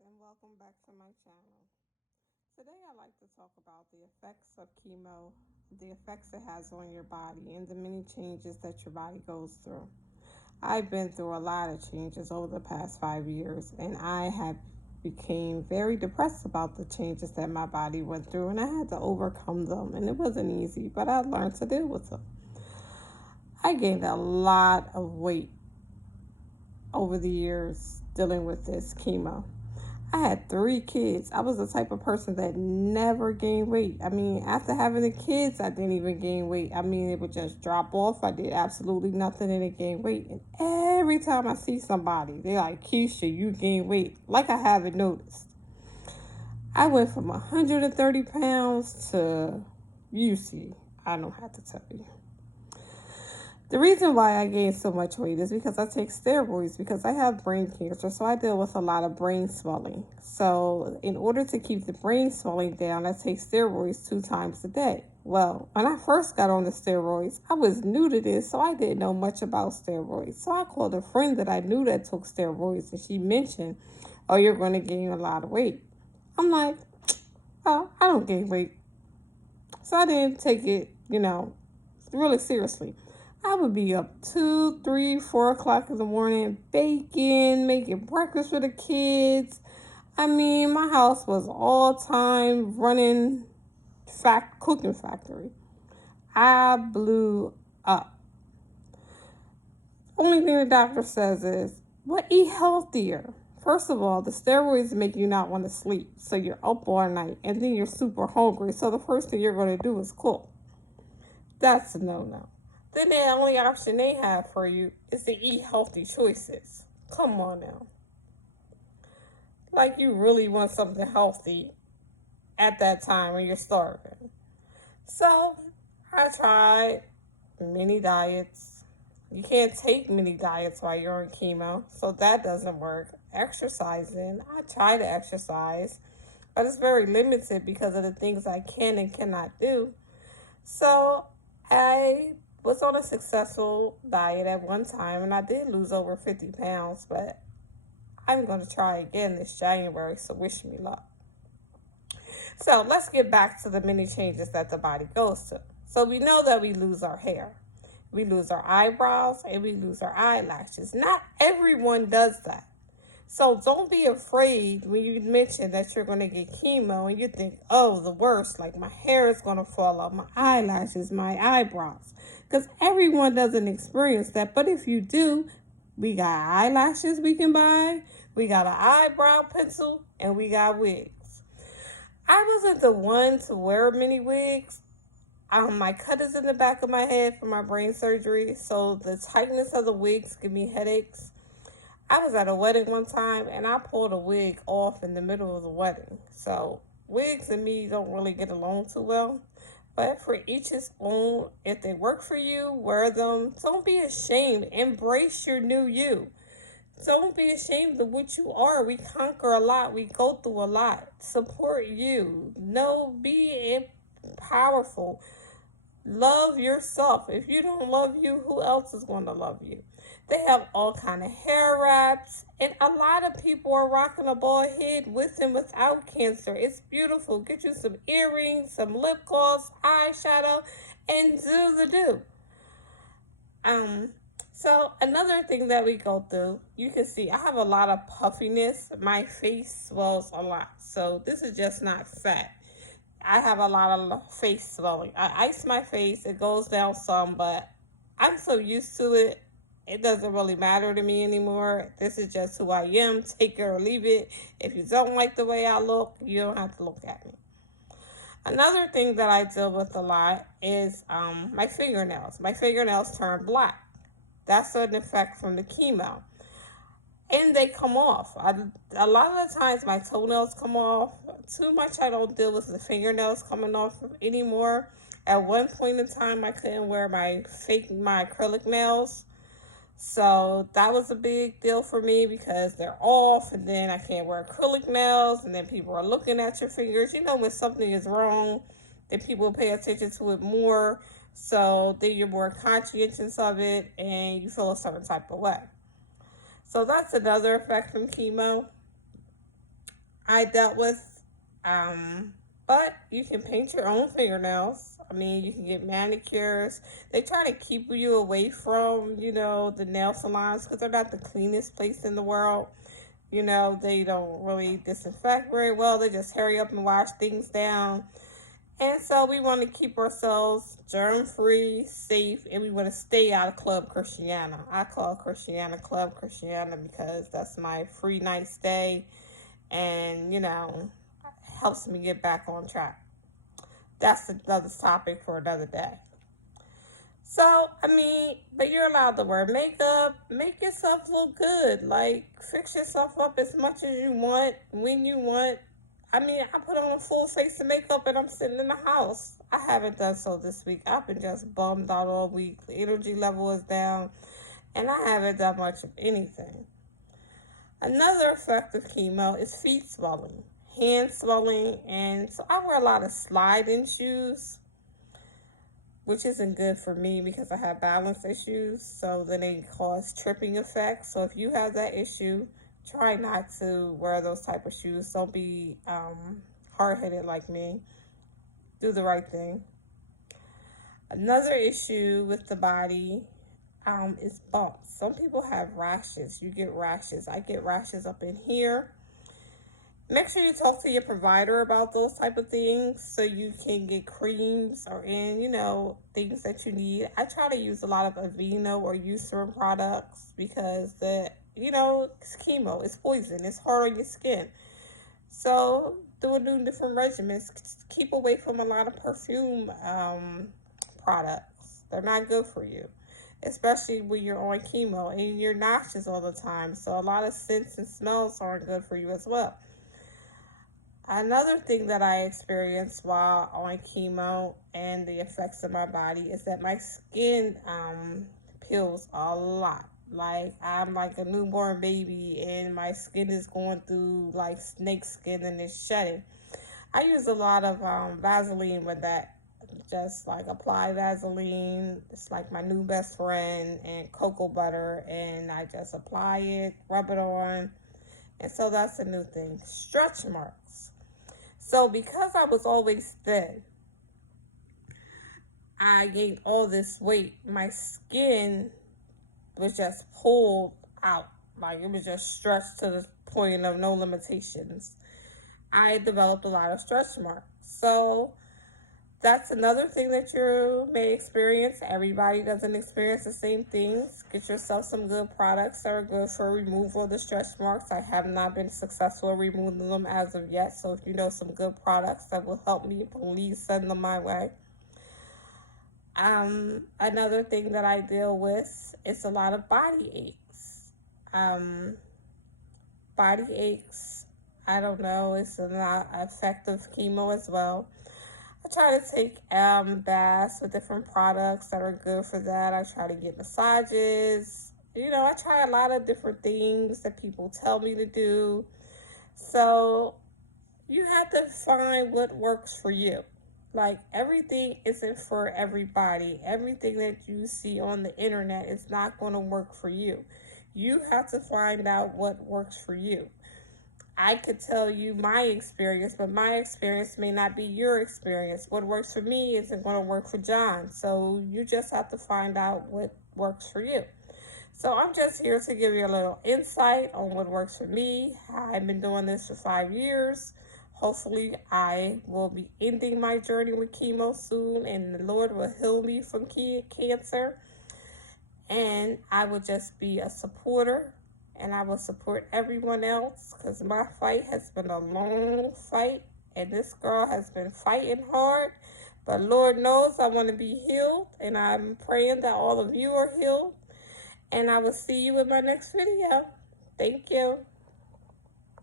and welcome back to my channel. Today I'd like to talk about the effects of chemo, the effects it has on your body, and the many changes that your body goes through. I've been through a lot of changes over the past 5 years, and I have became very depressed about the changes that my body went through, and I had to overcome them, and it wasn't easy, but I learned to deal with them. I gained a lot of weight over the years dealing with this chemo. I had 3 kids. I was the type of person that never gained weight. I mean, after having the kids, I didn't even gain weight. I mean, it would just drop off. I did absolutely nothing and it gained weight. And every time I see somebody, they're like, Keisha, you gained weight. Like I haven't noticed. I went from 130 pounds to, you see, I don't have to tell you. The reason why I gained so much weight is because I take steroids because I have brain cancer, so I deal with a lot of brain swelling. So in order to keep the brain swelling down, I take steroids 2 times a day. Well, when I first got on the steroids, I was new to this, so I didn't know much about steroids. So I called a friend that I knew that took steroids, and she mentioned, oh, you're going to gain a lot of weight. I'm like, oh, I don't gain weight. So I didn't take it, really seriously. I would be up 2, 3, 4 o'clock in the morning, baking, making breakfast for the kids. I mean, my house was all time running cooking factory. I blew up. Only thing the doctor says is, well, eat healthier. First of all, the steroids make you not want to sleep, so you're up all night, and then you're super hungry. So the first thing you're going to do is cook. That's a no-no. Then the only option they have for you is to eat healthy choices. Come on now. Like you really want something healthy at that time when you're starving. So I tried many diets. You can't take many diets while you're on chemo, so that doesn't work. Exercising, I try to exercise, but it's very limited because of the things I can and cannot do. So I was on a successful diet at one time and I did lose over 50 pounds, but I'm going to try again this January, so wish me luck. So let's get back to the many changes that the body goes to. So we know that we lose our hair, we lose our eyebrows, and we lose our eyelashes. Not everyone does that. So don't be afraid when you mention that you're going to get chemo and you think, oh, the worst, like my hair is going to fall off, my eyelashes, my eyebrows. Because everyone doesn't experience that. But if you do, we got eyelashes we can buy, we got an eyebrow pencil, and we got wigs. I wasn't the one to wear many wigs. My cut is in the back of my head from my brain surgery, so the tightness of the wigs give me headaches. I was at a wedding one time and I pulled a wig off in the middle of the wedding. So wigs and me don't really get along too well. But for each his own. If they work for you, wear them. Don't be ashamed. Embrace your new you. Don't be ashamed of what you are. We conquer a lot. We go through a lot. Support you. No, be powerful. Love yourself. If you don't love you, who else is going to love you? They have all kind of hair wraps, and a lot of people are rocking a bald head with and without cancer. It's beautiful. Get you some earrings, some lip gloss, eyeshadow, and do the do. So another thing that we go through, you can see I have a lot of puffiness. My face swells a lot, so this is just not fat. I have a lot of face swelling. I ice my face. It goes down some, but I'm so used to it. It doesn't really matter to me anymore. This is just who I am. Take it or leave it. If you don't like the way I look, you don't have to look at me. Another thing that I deal with a lot is my fingernails. My fingernails turn black. That's an effect from the chemo. And they come off. A lot of the times my toenails come off. Too much I don't deal with the fingernails coming off anymore. At one point in time, I couldn't wear my acrylic nails. So that was a big deal for me because they're off, and then I can't wear acrylic nails, and then people are looking at your fingers. You know, when something is wrong, then people pay attention to it more. So then you're more conscientious of it, and you feel a certain type of way. So that's another effect from chemo. I dealt with. But you can paint your own fingernails. I mean, you can get manicures. They try to keep you away from, the nail salons because they're not the cleanest place in the world. They don't really disinfect very well. They just hurry up and wash things down. And so we want to keep ourselves germ free, safe, and we want to stay out of Club Christiana. I call Christiana Club Christiana because that's my free night stay and, helps me get back on track. That's another topic for another day. So, but you're allowed to wear makeup, make yourself look good. Like, fix yourself up as much as you want, when you want. I put on a full face of makeup and I'm sitting in the house. I haven't done so this week. I've been just bummed out all week. The energy level is down, and I haven't done much of anything. Another effect of chemo is feet swelling, hand swelling, and so I wear a lot of slide-in shoes, which isn't good for me because I have balance issues, so then they cause tripping effects. So if you have that issue, try not to wear those type of shoes. Don't be hard-headed like me. Do the right thing. Another issue with the body is bumps. Some people have rashes. You get rashes. I get rashes up in here. Make sure you talk to your provider about those type of things so you can get creams or things that you need. I try to use a lot of Aveeno or Eucerin products because it's chemo, it's poison, it's hard on your skin. So do different regimens. Keep away from a lot of perfume products. They're not good for you, especially when you're on chemo and you're nauseous all the time. So a lot of scents and smells aren't good for you as well. Another thing that I experienced while on chemo and the effects of my body is that my skin peels a lot. Like, I'm like a newborn baby and my skin is going through like snake skin and it's shedding. I use a lot of Vaseline with that. Just like apply Vaseline. It's like my new best friend, and cocoa butter, and I just apply it, rub it on. And so that's a new thing. Stretch marks. So because I was always thin, I gained all this weight. My skin was just pulled out. Like, it was just stretched to the point of no limitations. I developed a lot of stretch marks. So that's another thing that you may experience. Everybody doesn't experience the same things. Get yourself some good products that are good for removal of the stretch marks. I have not been successful in removing them as of yet. So if you know some good products that will help me, please send them my way. Another thing that I deal with is a lot of body aches. Body aches, I don't know, it's not effective chemo as well. I try to take baths with different products that are good for that. I try to get massages. I try a lot of different things that people tell me to do. So you have to find what works for you. Like, everything isn't for everybody. Everything that you see on the internet is not going to work for you. You have to find out what works for you. I could tell you my experience, but my experience may not be your experience. What works for me isn't going to work for John. So you just have to find out what works for you. So I'm just here to give you a little insight on what works for me. I've been doing this for 5 years. Hopefully I will be ending my journey with chemo soon, and the Lord will heal me from cancer. And I will just be a supporter. And I will support everyone else because my fight has been a long fight. And this girl has been fighting hard. But Lord knows I want to be healed. And I'm praying that all of you are healed. And I will see you in my next video. Thank you.